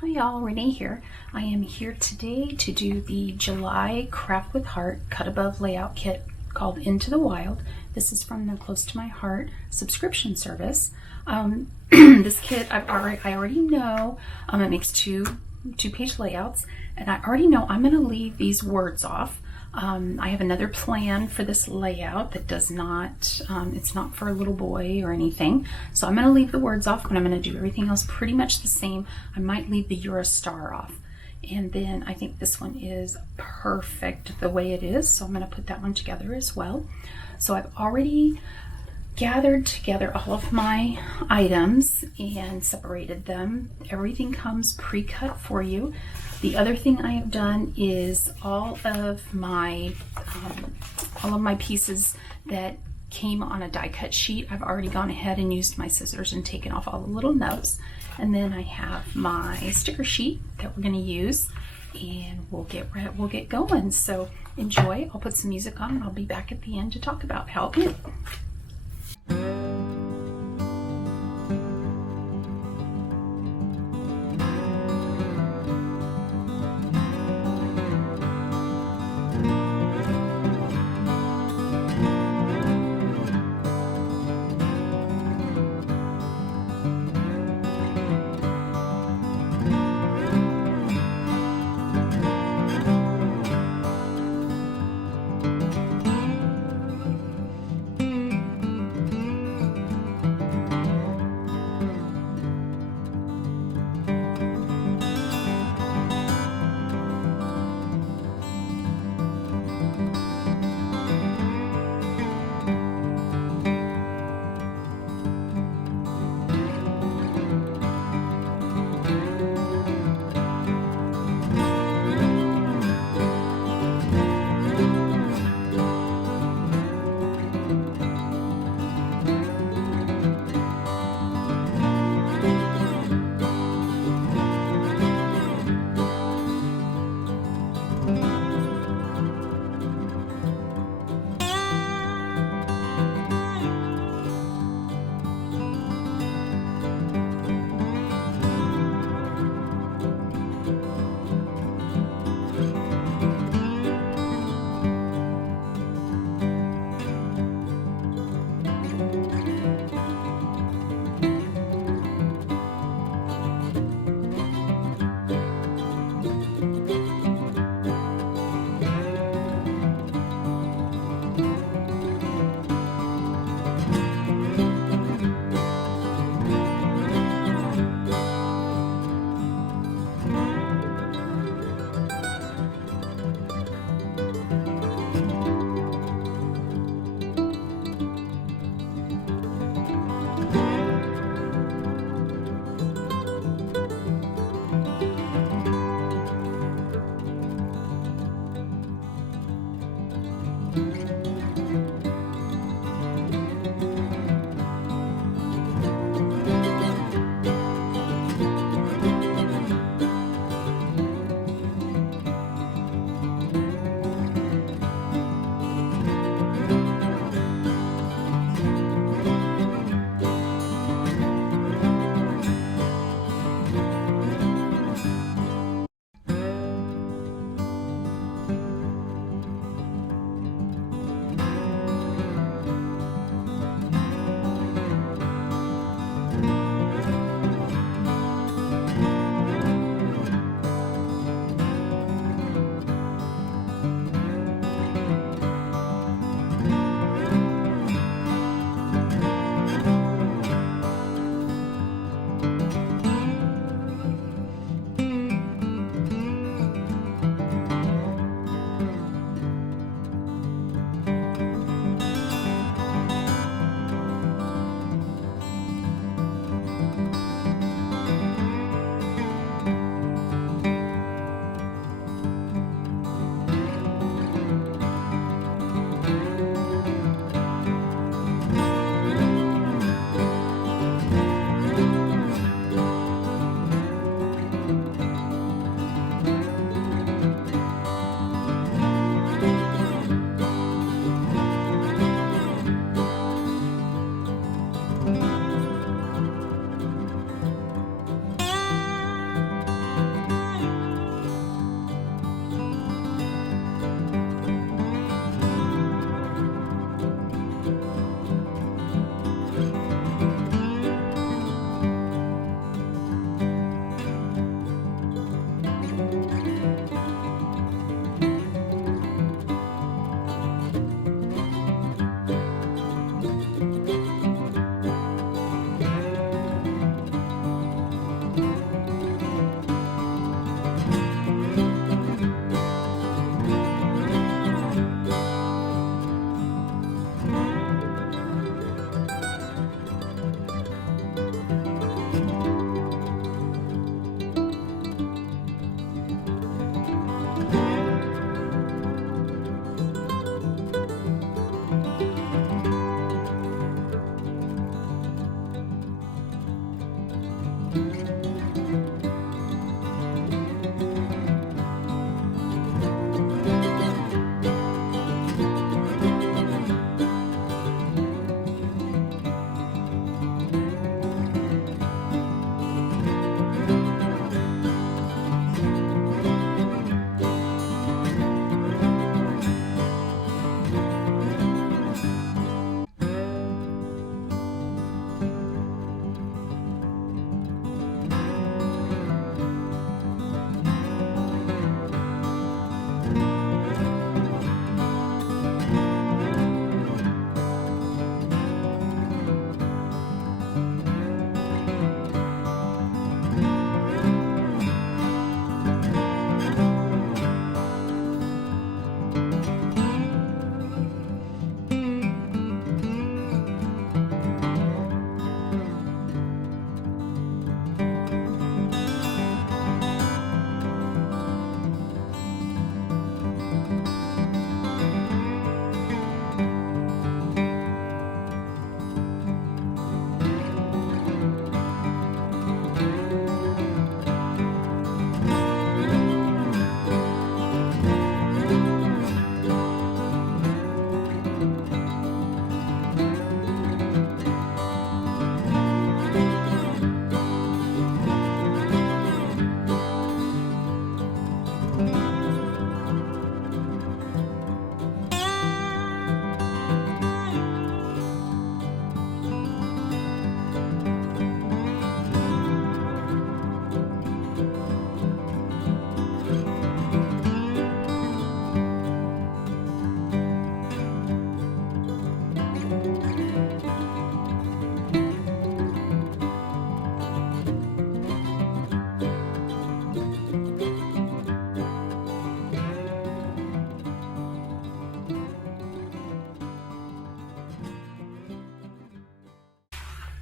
Hi y'all, Rene here. I am here today to do the July Craft with Heart Cut Above Layout Kit called Into the Wild. This is from the Close to My Heart subscription service. This kit I already know it makes two-page layouts, and I already know I'm going to leave these words off. I have another plan for this layout that does not, it's not for a little boy or anything. So I'm going to leave the words off, but I'm going to do everything else pretty much the same. I might leave the "You're a Star" off. And then I think this one is perfect the way it is. So I'm going to put that one together as well. So I've already gathered together all of my items and separated them. Everything comes pre-cut for you. The other thing I have done is all of my pieces that came on a die cut sheet, I've already gone ahead and used my scissors and taken off all the little notes. And then I have my sticker sheet that we're going to use, and we'll get going. So enjoy. I'll put some music on and I'll be back at the end to talk about how it went.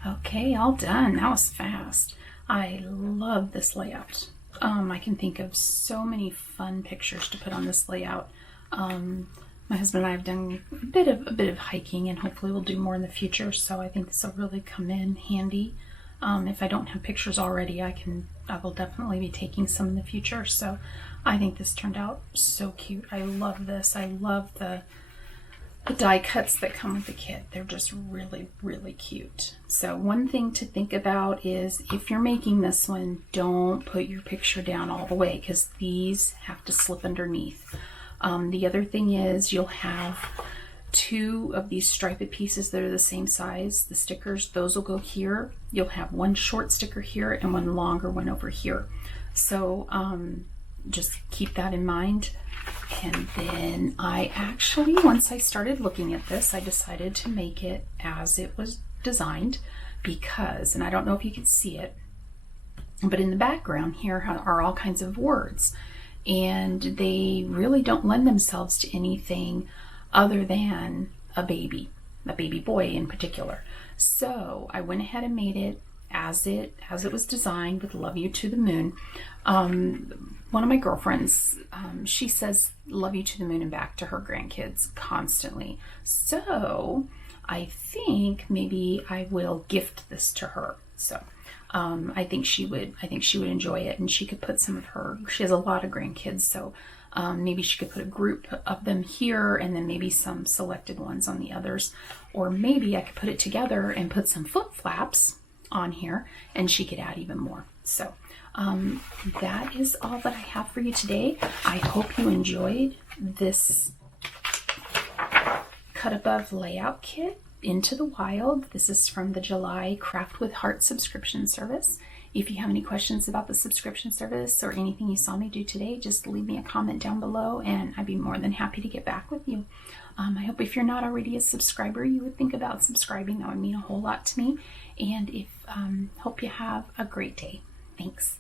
Okay, all done. That was fast. I love this layout. I can think of so many fun pictures to put on this layout. My husband and I have done a bit of hiking, and hopefully we'll do more in the future. So I think this will really come in handy. If I don't have pictures already, I will definitely be taking some in the future. So I think this turned out so cute. I love this. I love the die cuts that come with the kit. They're just really, really cute. So one thing to think about is if you're making this one, don't put your picture down all the way because these have to slip underneath. The other thing is you'll have 2 of these striped pieces that are the same size, the stickers. Those will go here. You'll have 1 short sticker here and 1 longer one over here. So just keep that in mind. And then I actually, once I started looking at this, I decided to make it as it was designed because, and I don't know if you can see it, but in the background here are all kinds of words, and they really don't lend themselves to anything other than a baby boy in particular. So I went ahead and made it as it was designed with "Love You to the Moon." One of my girlfriends, she says "Love you to the moon" and back to her grandkids constantly. So I think maybe I will gift this to her. So I think she would enjoy it, and she could put some of her. She has a lot of grandkids, so maybe she could put a group of them here, and then maybe some selected ones on the others, or maybe I could put it together and put some flip flaps on here, and she could add even more. So that is all that I have for you today. I hope you enjoyed this Cut Above layout kit, Into the Wild. This is from the July Craft with Heart subscription service. If you have any questions about the subscription service or anything you saw me do today, just leave me a comment down below and I'd be more than happy to get back with you. I hope if you're not already a subscriber, you would think about subscribing. That would mean a whole lot to me. And hope you have a great day. Thanks.